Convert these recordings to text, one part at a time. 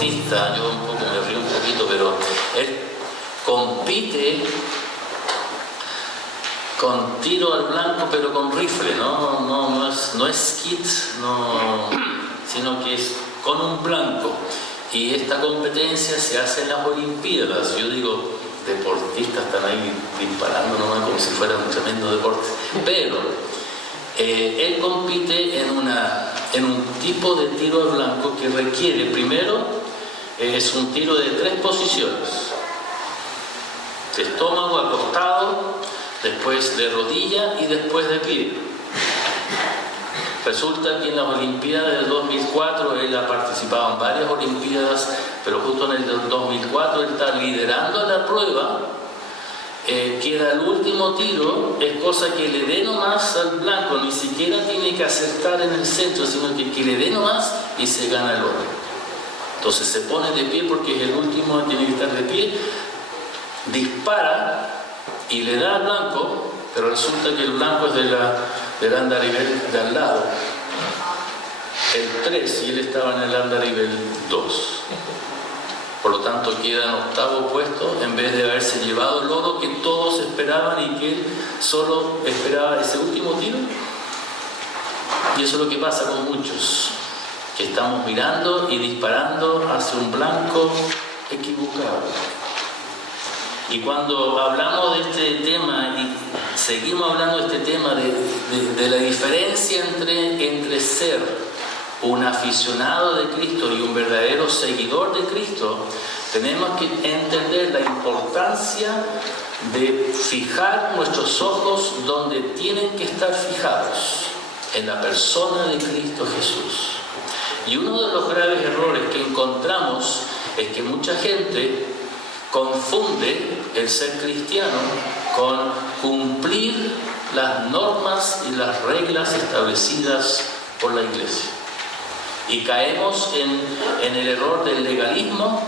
deportista, yo un poco me río un poquito, pero él compite con tiro al blanco, pero con rifle, no es skeet, sino que es con un blanco. Y esta competencia se hace en las Olimpiadas. Yo digo, deportistas están ahí disparando nomás como si fuera un tremendo deporte. Pero él compite en un tipo de tiro al blanco que requiere, primero, es un tiro de 3 posiciones. De estómago acostado, después de rodilla y después de pie. Resulta que en las Olimpiadas del 2004, él ha participado en varias Olimpiadas, pero justo en el 2004 él está liderando la prueba, queda el último tiro, es cosa que le dé nomás al blanco, ni siquiera tiene que acertar en el centro, sino que le dé nomás y se gana el oro. Entonces se pone de pie porque es el último, tiene que estar de pie, dispara y le da al blanco, pero resulta que el blanco es del andarivel de al lado, el 3, y él estaba en el andarivel 2. Por lo tanto queda en 8º puesto en vez de haberse llevado el oro que todos esperaban y que él solo esperaba ese último tiro. Y eso es lo que pasa con muchos, que estamos mirando y disparando hacia un blanco equivocado. Y cuando hablamos de este tema y seguimos hablando de este tema de la diferencia entre ser un aficionado de Cristo y un verdadero seguidor de Cristo, tenemos que entender la importancia de fijar nuestros ojos donde tienen que estar fijados, en la persona de Cristo Jesús. Y uno de los graves errores que encontramos es que mucha gente confunde el ser cristiano con cumplir las normas y las reglas establecidas por la Iglesia. Y caemos en el error del legalismo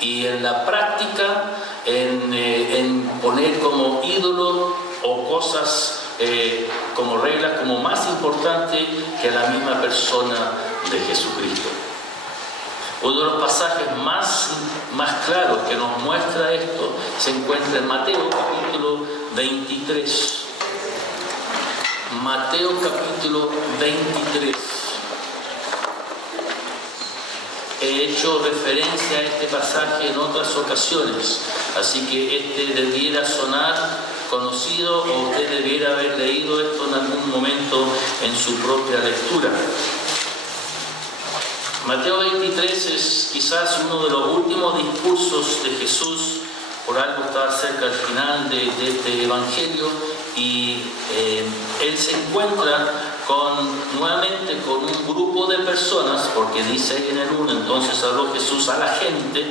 y en la práctica, en poner como ídolo o cosas como reglas como más importante que la misma persona de Jesucristo. Uno de los pasajes más claros que nos muestra esto se encuentra en Mateo capítulo 23. Mateo capítulo 23. He hecho referencia a este pasaje en otras ocasiones, así que este debiera sonar conocido o usted debiera haber leído esto en algún momento en su propia lectura. Mateo 23 es quizás uno de los últimos discursos de Jesús, por algo está cerca al final de este evangelio, y él se encuentra nuevamente con un grupo de personas, porque dice ahí en el 1, entonces habló Jesús a la gente,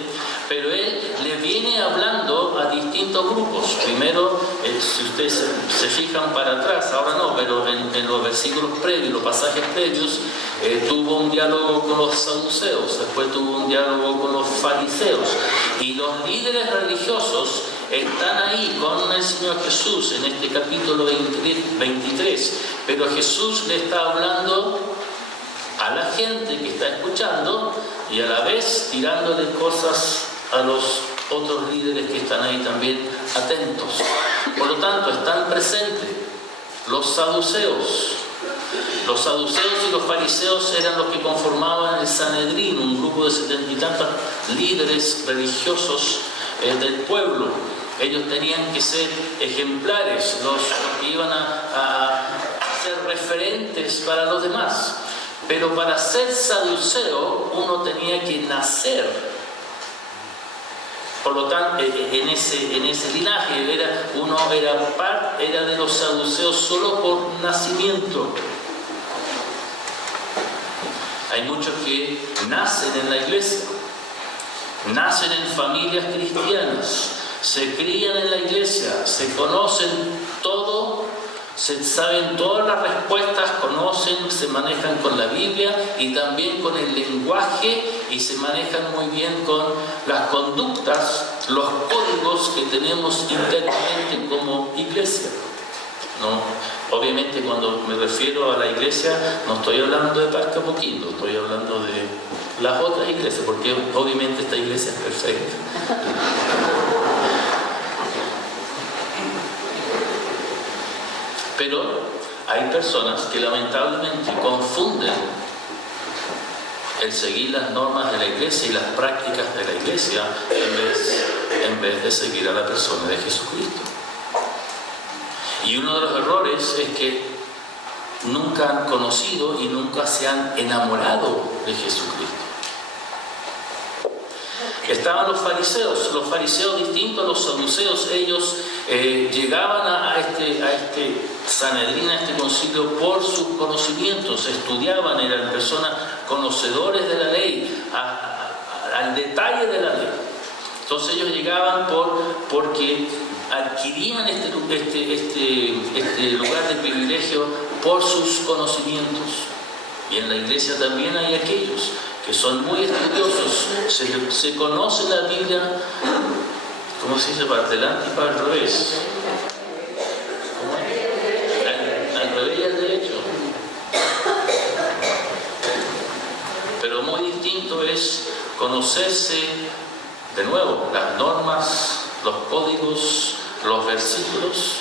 pero él le viene hablando a distintos grupos. Primero, si ustedes se fijan para atrás, ahora no, pero en los versículos previos, los pasajes previos, tuvo un diálogo con los saduceos, después tuvo un diálogo con los fariseos, y los líderes religiosos están ahí con el Señor Jesús en este capítulo 23, pero Jesús le está hablando a la gente que está escuchando y a la vez tirándole cosas a los otros líderes que están ahí también atentos. Por lo tanto, están presentes los saduceos. Los saduceos y los fariseos eran los que conformaban el Sanedrín, un grupo de 70 y tantos líderes religiosos del pueblo. Ellos tenían que ser ejemplares, los que iban a ser referentes para los demás. Pero para ser saduceo uno tenía que nacer. Por lo tanto, en ese linaje uno era de los saduceos solo por nacimiento. Hay muchos que nacen en la iglesia, nacen en familias cristianas, se crían en la iglesia, se conocen todo, se saben todas las respuestas, conocen, se manejan con la Biblia y también con el lenguaje, y se manejan muy bien con las conductas, los códigos que tenemos internamente como iglesia, ¿no? Obviamente cuando me refiero a la iglesia no estoy hablando de Parque Apoquindo, estoy hablando de las otras iglesias, porque obviamente esta iglesia es perfecta. Pero hay personas que lamentablemente confunden el seguir las normas de la iglesia y las prácticas de la iglesia en vez de seguir a la persona de Jesucristo. Y uno de los errores es que nunca han conocido y nunca se han enamorado de Jesucristo. Estaban los fariseos distintos a los saduceos. Ellos llegaban a este Sanedrín, a este concilio, por sus conocimientos, estudiaban, eran personas conocedores de la ley, al detalle de la ley. Entonces ellos llegaban porque adquirían este lugar de privilegio por sus conocimientos. Y en la iglesia también hay aquellos que son muy estudiosos, se conoce la Biblia, ¿cómo se dice? Para adelante y para el revés. Al revés y al derecho. Pero muy distinto es conocerse, de nuevo, las normas, los códigos, los versículos,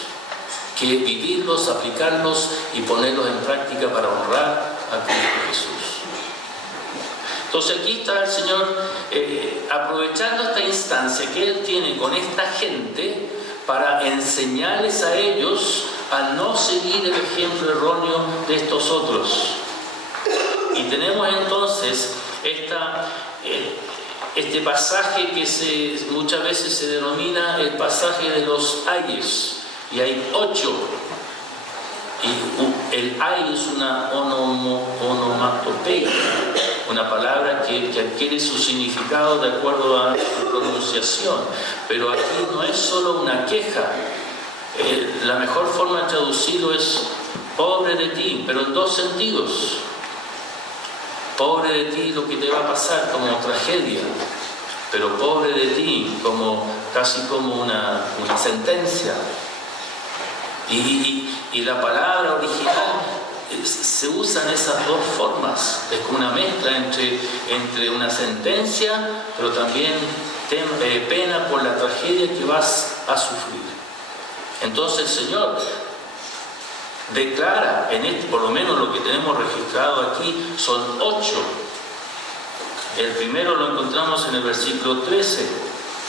que vivirlos, aplicarlos y ponerlos en práctica para honrar a Cristo Jesús. Entonces aquí está el Señor aprovechando esta instancia que Él tiene con esta gente para enseñarles a ellos a no seguir el ejemplo erróneo de estos otros. Y tenemos entonces este pasaje que muchas veces se denomina el pasaje de los ayes, y hay 8. Y el ay es una onomatopeia, una palabra que adquiere su significado de acuerdo a su pronunciación. Pero aquí no es solo una queja. La mejor forma de traducirlo es pobre de ti, pero en dos sentidos. Pobre de ti lo que te va a pasar como tragedia, pero pobre de ti casi como una sentencia. Y la palabra original se usan esas dos formas. Es como una mezcla entre una sentencia, pero también pena por la tragedia que vas a sufrir. Entonces el Señor declara, por lo menos lo que tenemos registrado aquí, son 8. El primero lo encontramos en el versículo 13,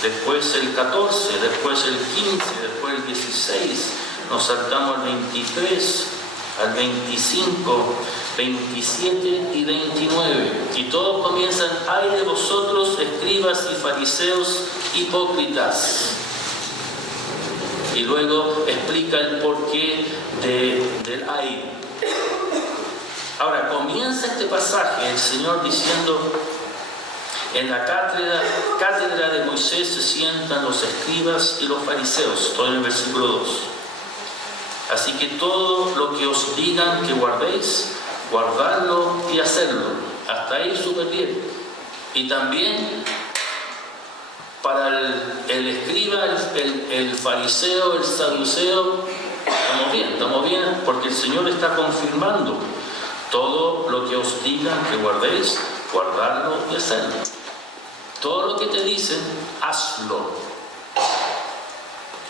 después el 14, después el 15, después el 16. Nos saltamos al 23, al 25, 27 y 29. Y todos comienzan: ay de vosotros, escribas y fariseos hipócritas. Y luego explica el porqué del ay. Ahora comienza este pasaje, el Señor diciendo: en la cátedra de Moisés se sientan los escribas y los fariseos. Todo en el versículo 2. Así que todo lo que os digan que guardéis, guardadlo y hacedlo. Hasta ahí súper bien. Y también para el escriba, el fariseo, el saduceo, estamos bien, porque el Señor está confirmando: todo lo que os digan que guardéis, guardadlo y hacedlo. Todo lo que te dicen, hazlo.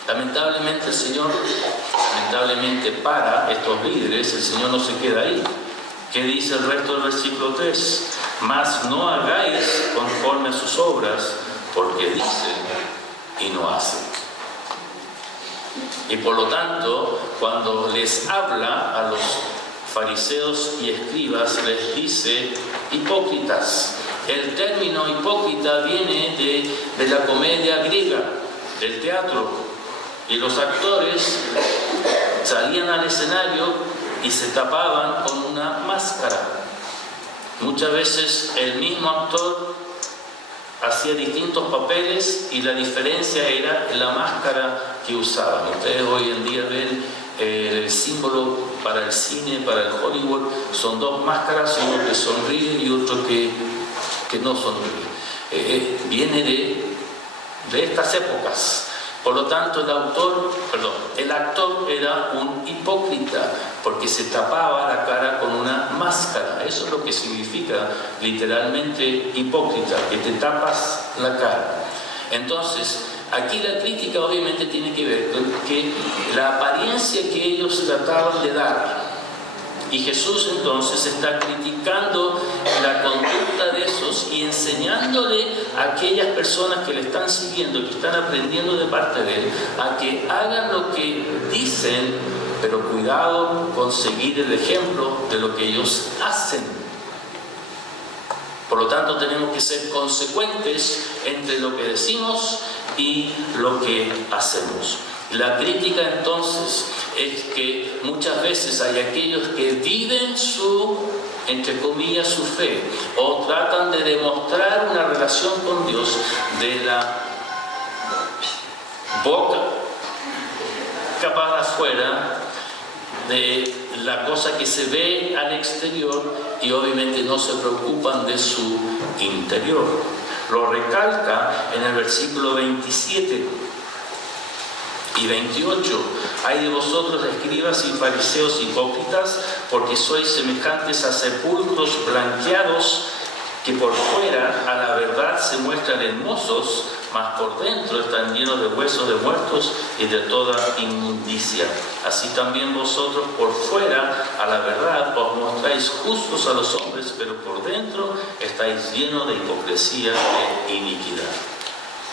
Lamentablemente el Señor, para estos líderes, el Señor no se queda ahí. ¿Qué dice el resto del versículo 3? Mas no hagáis conforme a sus obras, porque dicen y no hacen. Y por lo tanto, cuando les habla a los fariseos y escribas, les dice hipócritas. El término hipócrita viene de la comedia griega, del teatro. Y los actores salían al escenario y se tapaban con una máscara. Muchas veces el mismo actor hacía distintos papeles y la diferencia era la máscara que usaban. Ustedes hoy en día ven el símbolo para el cine, para el Hollywood, son dos máscaras, uno que sonríe y otro que no sonríe. Viene de estas épocas. Por lo tanto, el actor era un hipócrita, porque se tapaba la cara con una máscara. Eso es lo que significa literalmente hipócrita, que te tapas la cara. Entonces, aquí la crítica obviamente tiene que ver con que la apariencia que ellos trataban de dar. Y Jesús entonces está criticando la conducta de esos y enseñándole a aquellas personas que le están siguiendo, que están aprendiendo de parte de él, a que hagan lo que dicen, pero cuidado con seguir el ejemplo de lo que ellos hacen. Por lo tanto, tenemos que ser consecuentes entre lo que decimos y lo que hacemos. La crítica entonces es que muchas veces hay aquellos que viven entre comillas, su fe, o tratan de demostrar una relación con Dios de la boca para afuera, de la cosa que se ve al exterior, y obviamente no se preocupan de su interior. Lo recalca en el versículo 27 y 28. Hay de vosotros, escribas y fariseos hipócritas, porque sois semejantes a sepulcros blanqueados, que por fuera a la verdad se muestran hermosos, mas por dentro están llenos de huesos de muertos y de toda inmundicia. Así también vosotros por fuera a la verdad os mostráis justos a los hombres, pero por dentro estáis llenos de hipocresía e iniquidad.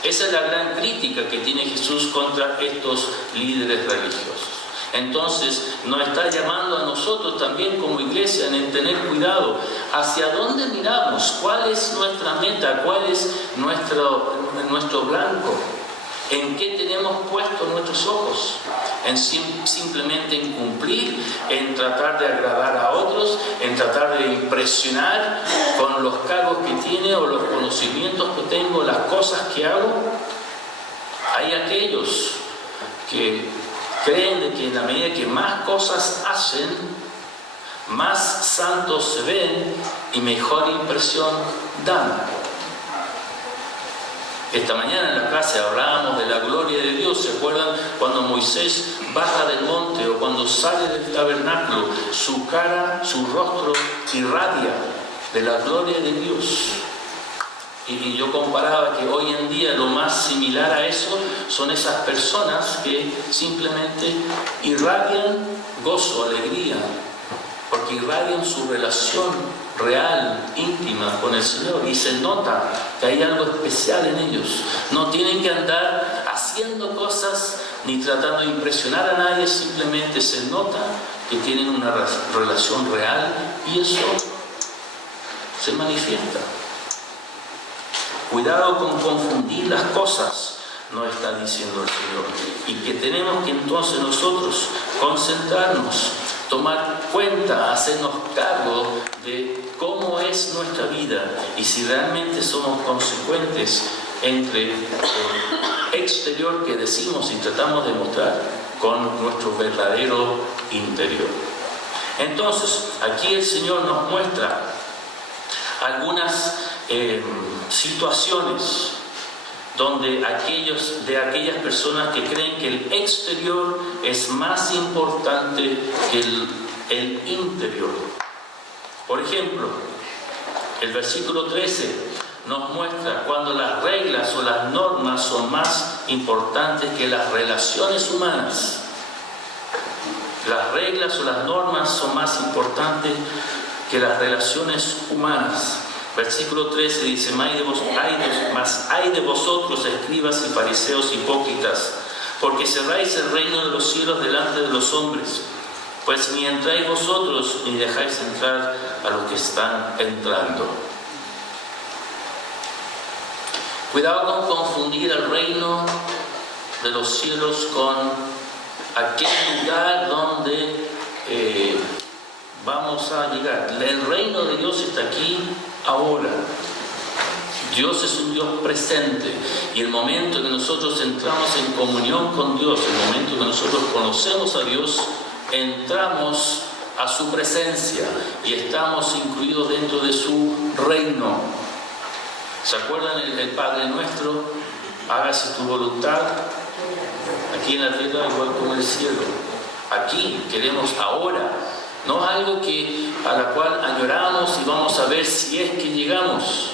Esa es la gran crítica que tiene Jesús contra estos líderes religiosos. Entonces, nos está llamando a nosotros también como iglesia en tener cuidado. ¿Hacia dónde miramos? ¿Cuál es nuestra meta? ¿Cuál es nuestro blanco? ¿En qué tenemos puestos nuestros ojos? Simplemente en cumplir, en tratar de agradar a otros, en tratar de impresionar con los cargos que tiene o los conocimientos que tengo, las cosas que hago. Hay aquellos que creen de que en la medida que más cosas hacen, más santos se ven y mejor impresión dan. Esta mañana en la clase hablábamos de la gloria de Dios. ¿Se acuerdan cuando Moisés baja del monte o cuando sale del tabernáculo? Su cara, su rostro irradia de la gloria de Dios. Y yo comparaba que hoy en día lo más similar a eso son esas personas que simplemente irradian gozo, alegría, porque irradian su relación real, íntima con el Señor, y se nota que hay algo especial en ellos. No tienen que andar haciendo cosas ni tratando de impresionar a nadie, simplemente se nota que tienen una relación real y eso se manifiesta. Cuidado con confundir las cosas, nos está diciendo el Señor, y que tenemos que entonces nosotros concentrarnos, tomar cuenta, hacernos cargo de cómo es nuestra vida y si realmente somos consecuentes entre el exterior que decimos y tratamos de mostrar con nuestro verdadero interior. Entonces, aquí el Señor nos muestra algunas situaciones donde aquellas personas que creen que el exterior es más importante que el interior. Por ejemplo, el versículo 13 nos muestra cuando las reglas o las normas son más importantes que las relaciones humanas. Las reglas o las normas son más importantes que las relaciones humanas. Versículo 13 dice: mas hay de vosotros, escribas y fariseos hipócritas, porque cerráis el reino de los cielos delante de los hombres, pues ni entráis vosotros ni dejáis entrar a los que están entrando. Cuidado con confundir el reino de los cielos con aquel lugar donde vamos a llegar. El reino de Dios está aquí ahora. Dios es un Dios presente, y el momento que nosotros entramos en comunión con Dios, el momento que nosotros conocemos a Dios, entramos a su presencia y estamos incluidos dentro de su reino. ¿Se acuerdan el Padre Nuestro? Hágase tu voluntad aquí en la tierra igual como en el cielo. Aquí queremos ahora, no es algo a la cual añoramos y vamos a ver si es que llegamos.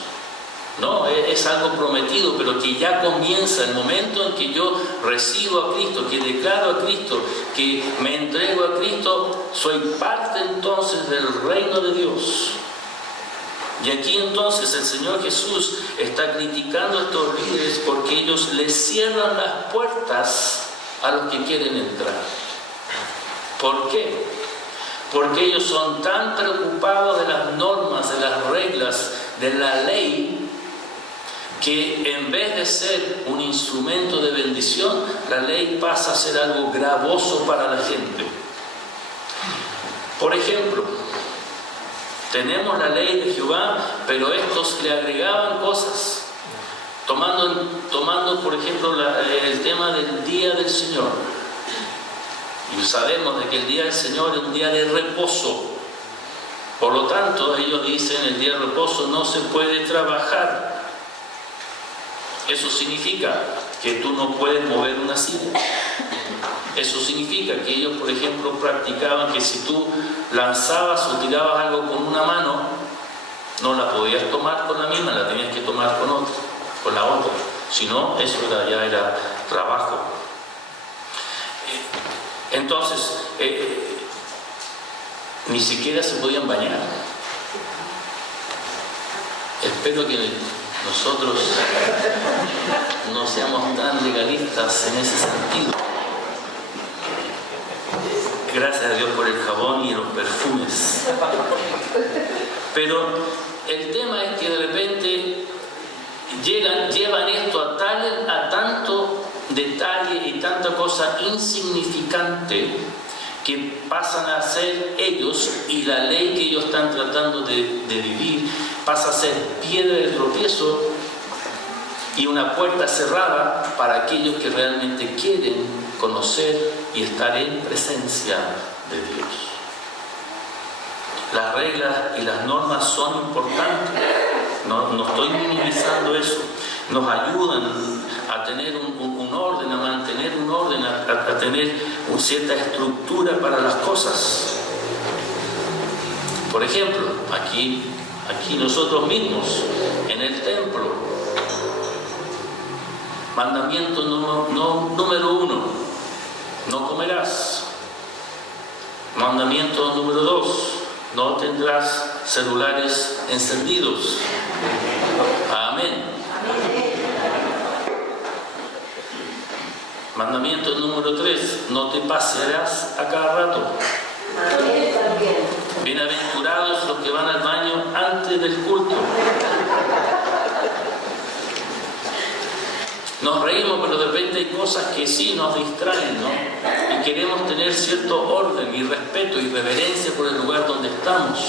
No, es algo prometido, pero que ya comienza el momento en que yo recibo a Cristo, que declaro a Cristo, que me entrego a Cristo, soy parte entonces del reino de Dios. Y aquí entonces el Señor Jesús está criticando a estos líderes porque ellos les cierran las puertas a los que quieren entrar. ¿Por qué? Porque ellos son tan preocupados de las normas, de las reglas, de la ley, que en vez de ser un instrumento de bendición, la ley pasa a ser algo gravoso para la gente. Por ejemplo, tenemos la ley de Jehová, pero estos le agregaban cosas, tomando por ejemplo el tema del día del Señor. Y sabemos de que el día del Señor es un día de reposo. Por lo tanto, ellos dicen el día de reposo no se puede trabajar. Eso significa que tú no puedes mover una silla. Eso significa que ellos, por ejemplo, practicaban que si tú lanzabas o tirabas algo con una mano, no la podías tomar con la misma, la tenías que tomar con la otra. Si no, eso ya era trabajo. Entonces, ni siquiera se podían bañar. Espero que nosotros no seamos tan legalistas en ese sentido. Gracias a Dios por el jabón y los perfumes. Pero el tema es que de repente llevan esto a tanto detalle y tanta cosa insignificante que pasan a ser ellos, y la ley que ellos están tratando de vivir pasa a ser piedra de tropiezo y una puerta cerrada para aquellos que realmente quieren conocer y estar en presencia de Dios. Las reglas y las normas son importantes, no estoy minimizando eso, nos ayudan a tener un orden, a mantener un orden, a tener cierta estructura para las cosas. Por ejemplo, aquí nosotros mismos, en el templo, mandamiento número 1, no comerás. Mandamiento número 2, no tendrás celulares encendidos. Amén. Mandamiento número 3, no te pasearás a cada rato. Bienaventurados los que van al baño antes del culto. Nos reímos, pero de repente hay cosas que sí nos distraen, ¿no? Y queremos tener cierto orden y respeto y reverencia por el lugar donde estamos.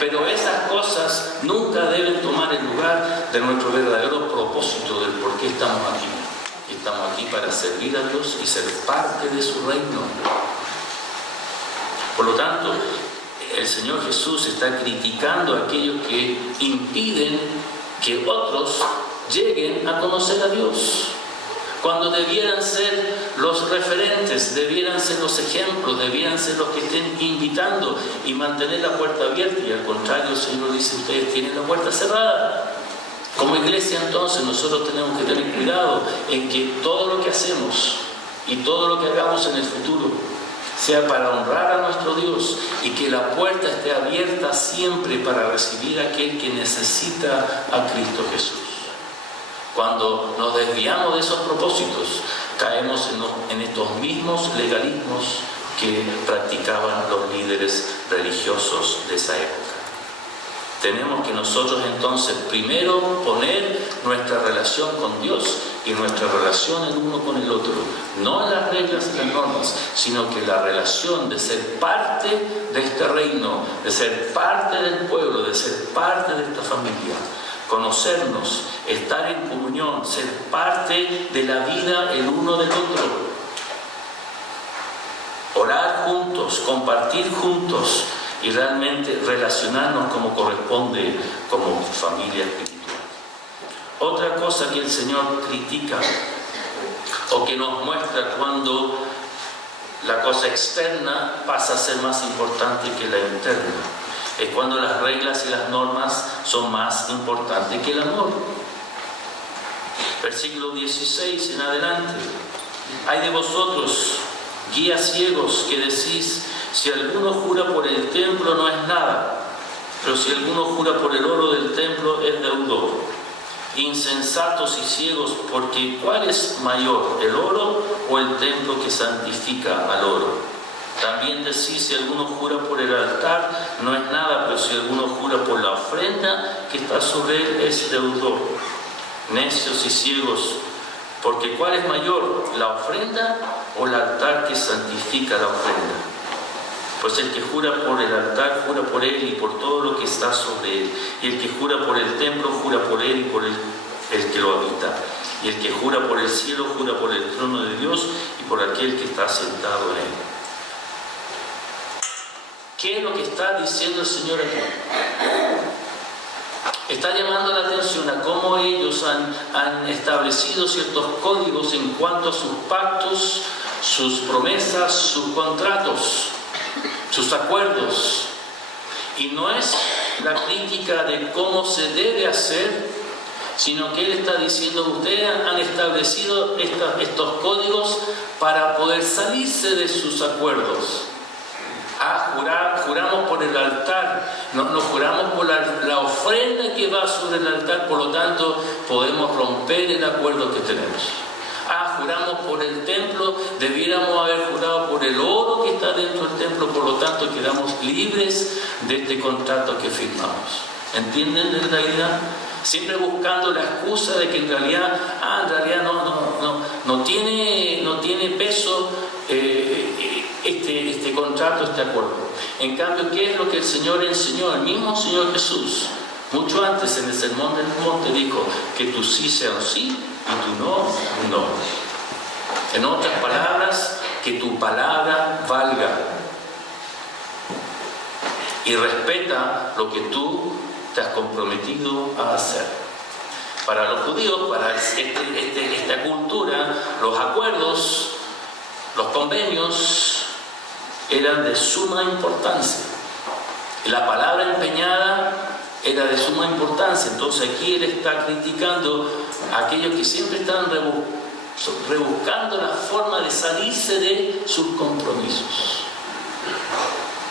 Pero esas cosas nunca deben tomar el lugar de nuestro verdadero propósito del por qué estamos aquí. Estamos aquí para servir a Dios y ser parte de su reino. Por lo tanto, el Señor Jesús está criticando a aquellos que impiden que otros lleguen a conocer a Dios, cuando debieran ser los referentes, debieran ser los ejemplos, debieran ser los que estén invitando y mantener la puerta abierta. Y al contrario, el Señor dice: ustedes tienen la puerta cerrada. Como iglesia, entonces, nosotros tenemos que tener cuidado en que todo lo que hacemos y todo lo que hagamos en el futuro sea para honrar a nuestro Dios, y que la puerta esté abierta siempre para recibir a aquel que necesita a Cristo Jesús. Cuando nos desviamos de esos propósitos, caemos en estos mismos legalismos que practicaban los líderes religiosos de esa época. Tenemos que nosotros entonces primero poner nuestra relación con Dios y nuestra relación el uno con el otro, no en las reglas y las normas, sino que la relación de ser parte de este reino, de ser parte del pueblo, de ser parte de esta familia, conocernos, estar en comunión, ser parte de la vida el uno del otro, orar juntos, compartir juntos y realmente relacionarnos como corresponde como familia espiritual. Otra cosa que el Señor critica o que nos muestra cuando la cosa externa pasa a ser más importante que la interna. Es cuando las reglas y las normas son más importantes que el amor. Versículo 16 en adelante. Hay de vosotros, guías ciegos, que decís: si alguno jura por el templo no es nada, pero si alguno jura por el oro del templo es deudor. Insensatos y ciegos, porque ¿cuál es mayor, el oro o el templo que santifica al oro? También decís: si alguno jura por el altar no es nada, pero si alguno jura por la ofrenda que está sobre él es deudor. Necios y ciegos, porque ¿cuál es mayor, la ofrenda o el altar que santifica la ofrenda? Pues el que jura por el altar, jura por él y por todo lo que está sobre él. Y el que jura por el templo, jura por él y por el que lo habita. Y el que jura por el cielo, jura por el trono de Dios y por aquel que está sentado en él. ¿Qué es lo que está diciendo el Señor aquí? Está llamando la atención a cómo ellos han establecido ciertos códigos en cuanto a sus pactos, sus promesas, sus contratos, sus acuerdos. Y no es la crítica de cómo se debe hacer, sino que Él está diciendo: ustedes han establecido estos códigos para poder salirse de sus acuerdos. Juramos por el altar, nos juramos por la ofrenda que va sobre el altar, por lo tanto podemos romper el acuerdo que tenemos. Juramos por el templo, debiéramos haber jurado por el oro que está dentro del templo, por lo tanto quedamos libres de este contrato que firmamos. ¿Entienden la idea? Siempre buscando la excusa de que en realidad no tiene peso este contrato, este acuerdo. En cambio, ¿qué es lo que el Señor enseñó? El mismo Señor Jesús, mucho antes en el Sermón del Monte, dijo: que tu sí sea un sí y tu no, no. En otras palabras, que tu palabra valga. Y respeta lo que tú te has comprometido a hacer. Para los judíos, para esta cultura, los acuerdos, los convenios eran de suma importancia. La palabra empeñada era de suma importancia. Entonces aquí Él está criticando a aquellos que siempre están rebuscando la forma de salirse de sus compromisos.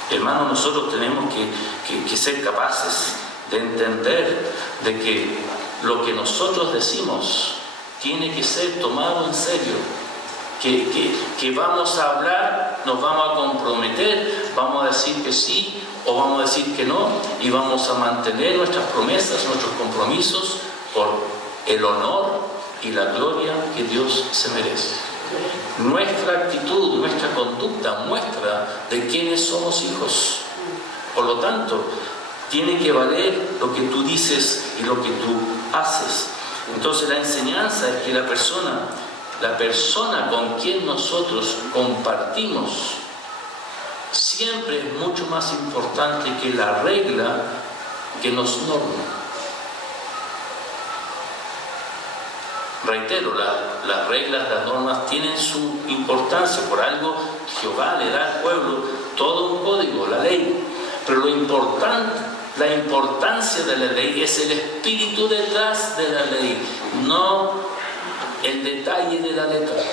Hermanos, nosotros tenemos que ser capaces de entender de que lo que nosotros decimos tiene que ser tomado en serio. Que vamos a hablar, nos vamos a comprometer, vamos a decir que sí o vamos a decir que no, y vamos a mantener nuestras promesas, nuestros compromisos por el honor y la gloria que Dios se merece. Nuestra actitud, nuestra conducta muestra de quiénes somos hijos. Por lo tanto, tiene que valer lo que tú dices y lo que tú haces. Entonces la enseñanza es que la persona con quien nosotros compartimos siempre es mucho más importante que la regla que nos norma. Reitero, las reglas, las normas tienen su importancia. Por algo Jehová le da al pueblo todo un código, la ley. Pero la importancia de la ley es el espíritu detrás de la ley, no el detalle de la letra.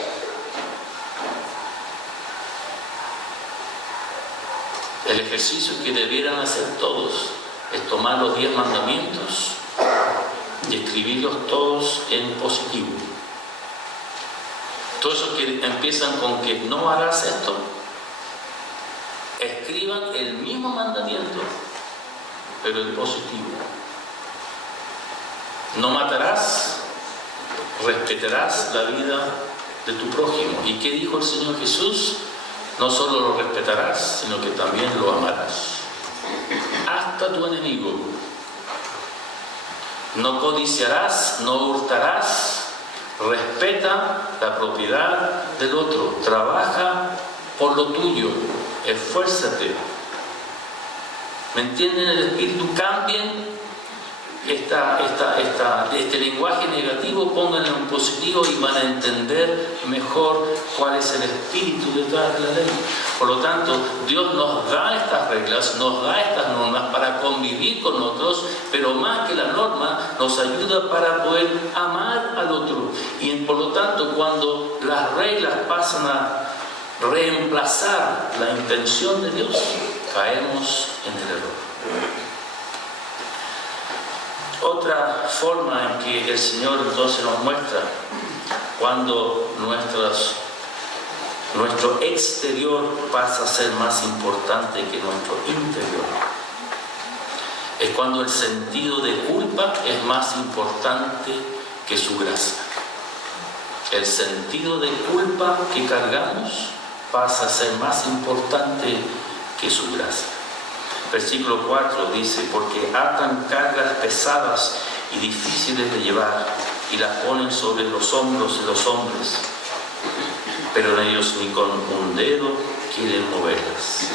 El ejercicio que debieran hacer todos es tomar los 10 mandamientos y escribirlos todos en positivo. Todos esos que empiezan con que no harás esto, escriban el mismo mandamiento, pero en positivo. No matarás, respetarás la vida de tu prójimo. ¿Y qué dijo el Señor Jesús? No solo lo respetarás, sino que también lo amarás. Hasta tu enemigo. No codiciarás, no hurtarás, respeta la propiedad del otro, trabaja por lo tuyo, esfuérzate. ¿Me entienden? El espíritu, cambien este lenguaje negativo, pónganlo en positivo y van a entender mejor cuál es el espíritu detrás de la ley. Por lo tanto, Dios nos da estas reglas, nos da estas normas para convivir con otros, pero más que la norma, nos ayuda para poder amar al otro. Y por lo tanto, cuando las reglas pasan a reemplazar la intención de Dios, caemos en el error. Otra forma en que el Señor entonces nos muestra cuando nuestro exterior pasa a ser más importante que nuestro interior es cuando el sentido de culpa es más importante que su gracia. El sentido de culpa que cargamos pasa a ser más importante que su gracia. Versículo 4 dice: porque atan cargas pesadas y difíciles de llevar y las ponen sobre los hombros de los hombres, pero ellos ni con un dedo quieren moverlas.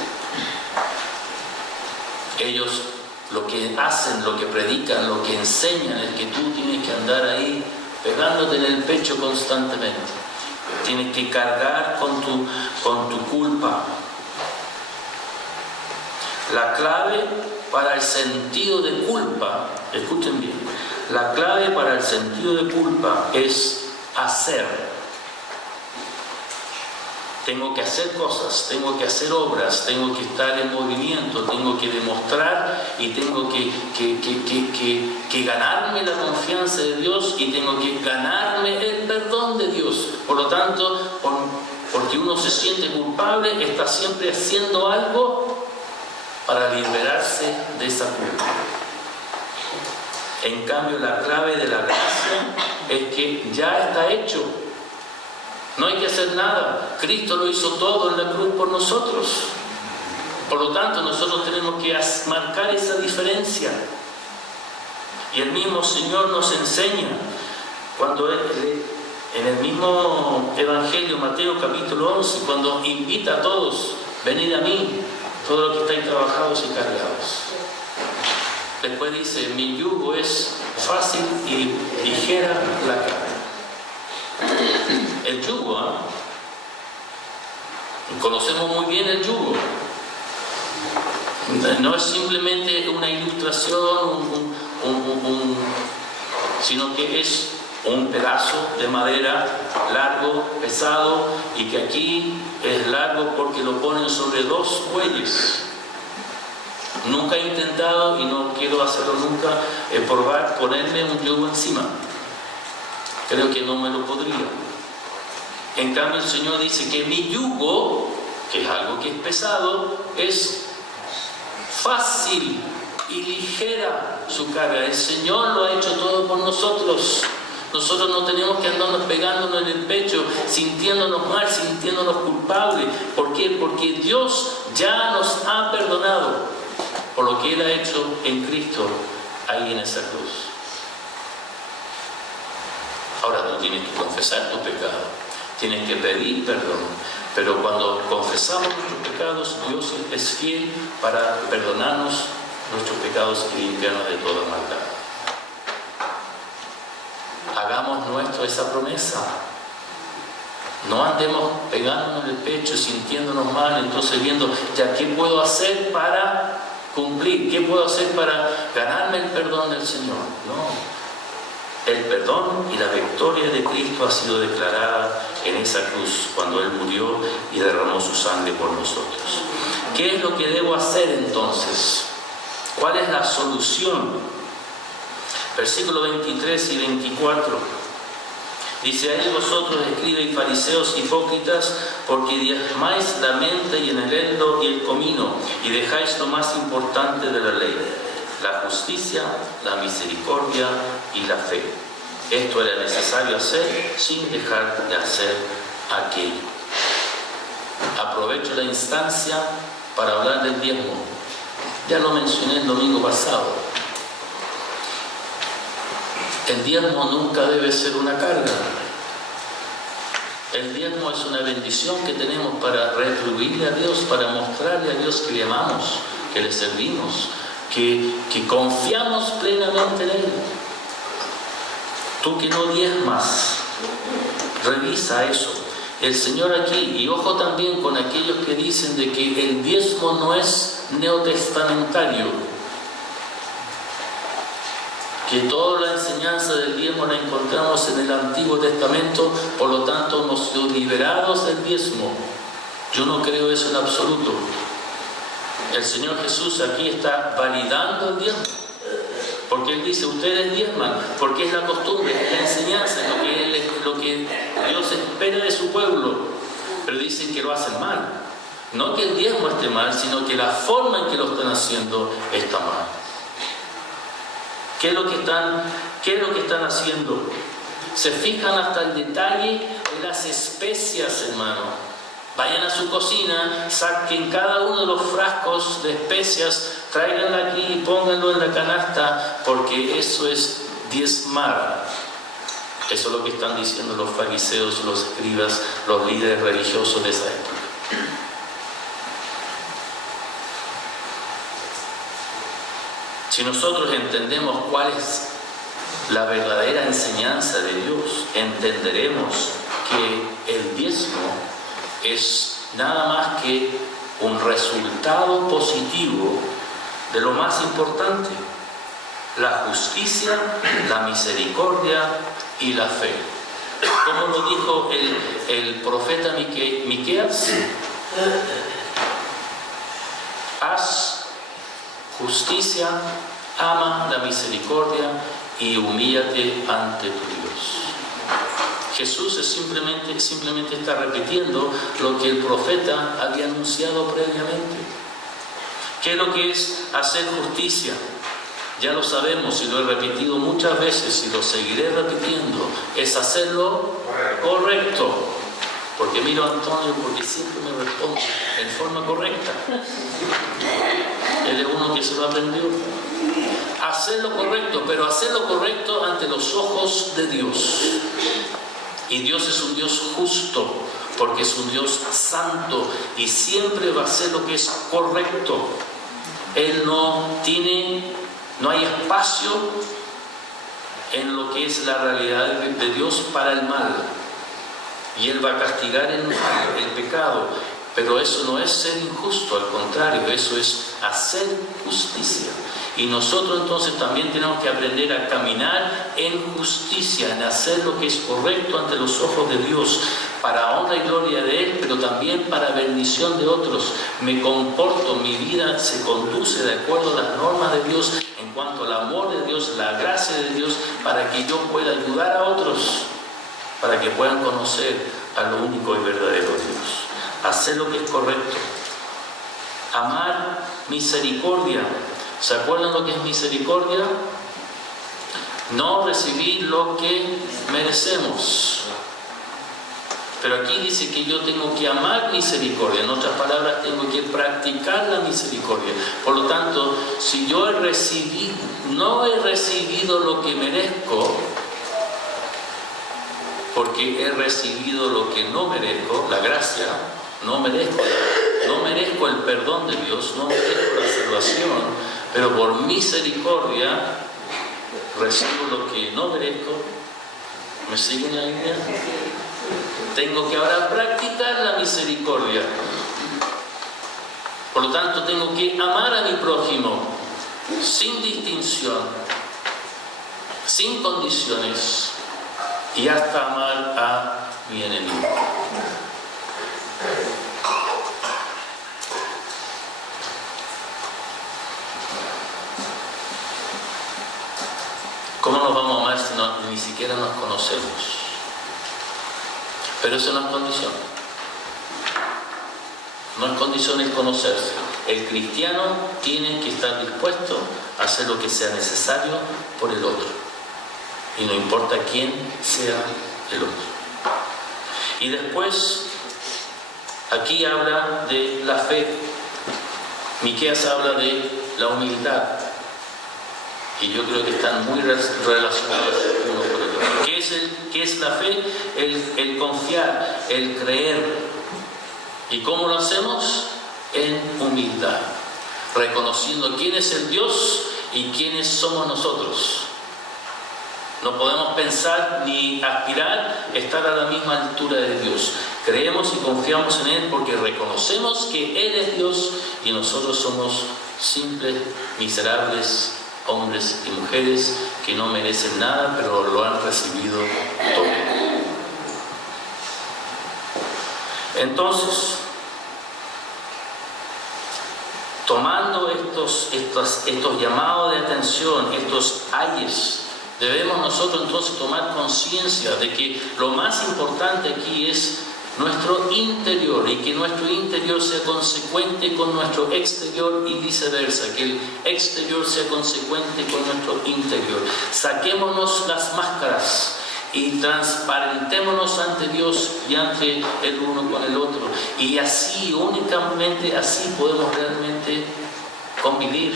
Ellos lo que hacen, lo que predican, lo que enseñan es que tú tienes que andar ahí pegándote en el pecho constantemente. Tienes que cargar con tu culpa. La clave para el sentido de culpa, escuchen bien, la clave para el sentido de culpa es hacer. Tengo que hacer cosas, tengo que hacer obras, tengo que estar en movimiento, tengo que demostrar y tengo que ganarme la confianza de Dios y tengo que ganarme el perdón de Dios. Por lo tanto, porque uno se siente culpable, está siempre haciendo algo para liberarse de esa culpa. En cambio, la clave de la gracia es que ya está hecho. No hay que hacer nada. Cristo lo hizo todo en la cruz por nosotros. Por lo tanto, nosotros tenemos que marcar esa diferencia. Y el mismo Señor nos enseña cuando en el mismo Evangelio, Mateo capítulo 11, cuando invita a todos: venid a mí, todos los que estáis trabajados y cargados. Después dice: mi yugo es fácil y ligera la carga. El yugo, conocemos muy bien el yugo. No es simplemente una ilustración, sino que es un pedazo de madera largo, pesado, y que aquí es largo porque lo ponen sobre dos bueyes. Nunca he intentado, y no quiero hacerlo nunca, probar ponerme un yugo encima. Creo que no me lo podría. En cambio, el Señor dice que mi yugo, que es algo que es pesado, es fácil y ligera su carga. El Señor lo ha hecho todo por nosotros. Nosotros no tenemos que andarnos pegándonos en el pecho, sintiéndonos mal, sintiéndonos culpables. ¿Por qué? Porque Dios ya nos ha perdonado por lo que Él ha hecho en Cristo ahí en esa cruz. Ahora tú tienes que confesar tu pecado, tienes que pedir perdón, pero cuando confesamos nuestros pecados, Dios es fiel para perdonarnos nuestros pecados y limpiarnos de toda maldad. Hagamos nuestra esa promesa. No andemos pegándonos en el pecho, sintiéndonos mal, entonces viendo, ya, ¿qué puedo hacer para cumplir? ¿Qué puedo hacer para ganarme el perdón del Señor? No. El perdón y la victoria de Cristo ha sido declarada en esa cruz cuando Él murió y derramó su sangre por nosotros. ¿Qué es lo que debo hacer entonces? ¿Cuál es la solución? Versículos 23 y 24. Dice: ahí vosotros, escribas y fariseos hipócritas, porque diezmáis la mente y en el eneldo y el comino, y dejáis lo más importante de la ley: la justicia, la misericordia y la fe. Esto era necesario hacer sin dejar de hacer aquello. Aprovecho la instancia para hablar del diezmo. Ya lo mencioné el domingo pasado. El diezmo nunca debe ser una carga. El diezmo es una bendición que tenemos para retribuirle a Dios, para mostrarle a Dios que le amamos, que le servimos. que confiamos plenamente en Él. Tú que no diezmas, revisa eso. El Señor aquí, y ojo también con aquellos que dicen de que el diezmo no es neotestamentario, que toda la enseñanza del diezmo la encontramos en el Antiguo Testamento, por lo tanto hemos sido liberados del diezmo. Yo no creo eso en absoluto. El Señor Jesús aquí está validando el diezmo, porque Él dice, ustedes diezman, porque es la costumbre, es la enseñanza, es lo que Dios espera de su pueblo, pero dicen que lo hacen mal. No que el diezmo esté mal, sino que la forma en que lo están haciendo está mal. ¿Qué es lo que están haciendo? Se fijan hasta el detalle de las especias, hermano. Vayan a su cocina, saquen cada uno de los frascos de especias, tráiganla aquí y pónganlo en la canasta, porque eso es diezmar. Eso es lo que están diciendo los fariseos, los escribas, los líderes religiosos de esa época. Si nosotros entendemos cuál es la verdadera enseñanza de Dios, entenderemos que el diezmo es nada más que un resultado positivo de lo más importante: la justicia, la misericordia y la fe. Como lo dijo el profeta Miqueas, haz justicia, ama la misericordia y humíllate ante tu Dios. Jesús simplemente está repitiendo lo que el profeta había anunciado previamente. ¿Qué es lo que es hacer justicia? Ya lo sabemos y lo he repetido muchas veces y lo seguiré repitiendo. Es hacerlo correcto. Porque miro a Antonio porque siempre me responde en forma correcta. Él es uno que se lo aprendió. Hacerlo correcto, pero hacerlo correcto ante los ojos de Dios. Y Dios es un Dios justo, porque es un Dios santo y siempre va a hacer lo que es correcto. Él no hay espacio en lo que es la realidad de Dios para el mal. Y Él va a castigar el pecado. Pero eso no es ser injusto, al contrario, eso es hacer justicia. Y nosotros entonces también tenemos que aprender a caminar en justicia, en hacer lo que es correcto ante los ojos de Dios, para honra y gloria de Él, pero también para bendición de otros. Me comporto, mi vida se conduce de acuerdo a las normas de Dios, en cuanto al amor de Dios, la gracia de Dios, para que yo pueda ayudar a otros, para que puedan conocer a lo único y verdadero Dios. Hacer lo que es correcto. Amar misericordia. ¿Se acuerdan lo que es misericordia? No recibir lo que merecemos. Pero aquí dice que yo tengo que amar misericordia. En otras palabras, tengo que practicar la misericordia. Por lo tanto, si yo no he recibido lo que merezco, porque he recibido lo que no merezco, la gracia, no merezco el perdón de Dios, no merezco la salvación, pero por misericordia recibo lo que no merezco. ¿Me siguen la idea? Tengo que ahora practicar la misericordia. Por lo tanto, tengo que amar a mi prójimo sin distinción, sin condiciones, y hasta amar a mi enemigo. ¿Cómo nos vamos a amar si ni siquiera nos conocemos? Pero eso no es condición. No es condición el conocerse. El cristiano tiene que estar dispuesto a hacer lo que sea necesario por el otro. Y no importa quién sea el otro. Y después, aquí habla de la fe. Miqueas habla de la humildad. Y yo creo que están muy relacionados uno con el otro. ¿Qué es la fe? El confiar, el creer. ¿Y cómo lo hacemos? En humildad. reconociendo quién es el Dios y quiénes somos nosotros. No podemos pensar ni aspirar a estar a la misma altura de Dios. Creemos y confiamos en Él porque reconocemos que Él es Dios y nosotros somos simples, miserables hombres y mujeres que no merecen nada, pero lo han recibido todo. Entonces, tomando estos llamados de atención, estos ayes, debemos nosotros entonces tomar conciencia de que lo más importante aquí es nuestro interior y que nuestro interior sea consecuente con nuestro exterior y viceversa, que el exterior sea consecuente con nuestro interior. Saquémonos las máscaras y transparentémonos ante Dios y ante el uno con el otro. Y así, únicamente así podemos realmente convivir,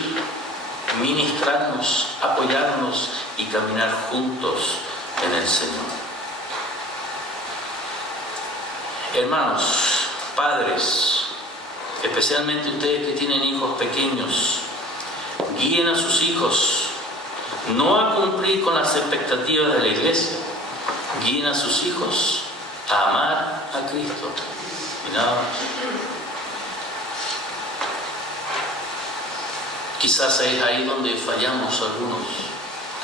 ministrarnos, apoyarnos y caminar juntos en el Señor. Hermanos, padres, especialmente ustedes que tienen hijos pequeños, guíen a sus hijos, no a cumplir con las expectativas de la iglesia, guíen a sus hijos a amar a Cristo y nada más. Quizás es ahí donde fallamos algunos,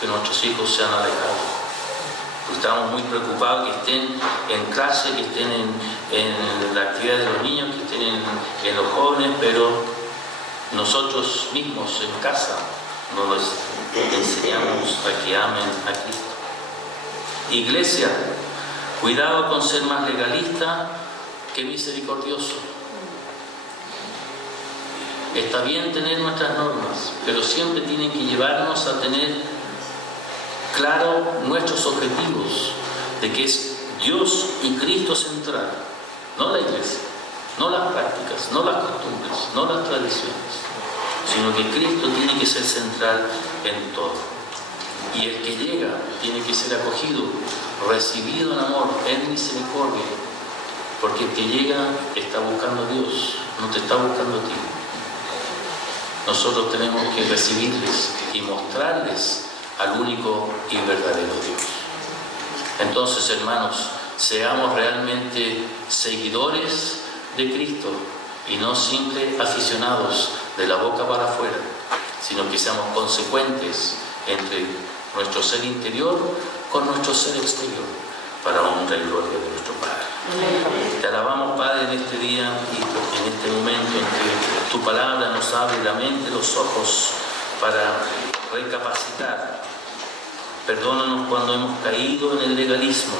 que nuestros hijos se han alejado. Estamos muy preocupados que estén en clase, que estén en la actividad de los niños, que estén en los jóvenes, pero nosotros mismos en casa no les enseñamos a que amen a Cristo. Iglesia, cuidado con ser más legalista que misericordioso. Está bien tener nuestras normas, pero siempre tienen que llevarnos a tener claro nuestros objetivos, de que es Dios y Cristo central, no la iglesia, no las prácticas, no las costumbres, no las tradiciones, sino que Cristo tiene que ser central en todo. Y el que llega tiene que ser acogido, recibido en amor, en misericordia, porque el que llega está buscando a Dios, no te está buscando a ti. Nosotros tenemos que recibirles y mostrarles al único y verdadero Dios. Entonces, hermanos, seamos realmente seguidores de Cristo y no simples aficionados de la boca para afuera, sino que seamos consecuentes entre nuestro ser interior con nuestro ser exterior, para honra y gloria de nuestro Padre. Te alabamos, Padre, en este día y en este momento en que tu palabra nos abre la mente, los ojos, para recapacitar. Perdónanos cuando hemos caído en el legalismo,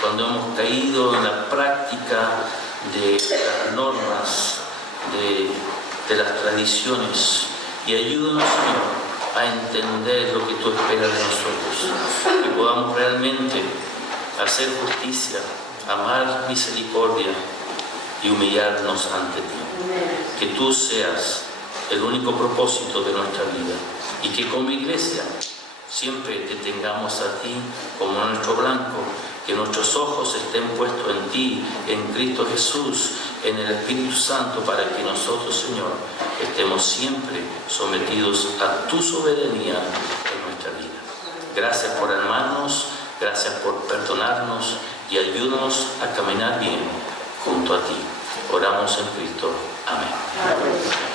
cuando hemos caído en la práctica de las normas, de las tradiciones, y ayúdanos, Señor, a entender lo que tú esperas de nosotros, que podamos realmente hacer justicia, amar misericordia y humillarnos ante ti. Que tú seas el único propósito de nuestra vida y que como iglesia siempre te tengamos a ti como nuestro blanco, que nuestros ojos estén puestos en ti, en Cristo Jesús, en el Espíritu Santo, para que nosotros, Señor, estemos siempre sometidos a tu soberanía en nuestra vida. Gracias por amarnos, gracias por perdonarnos y ayúdanos a caminar bien junto a ti. Oramos en Cristo. Amén.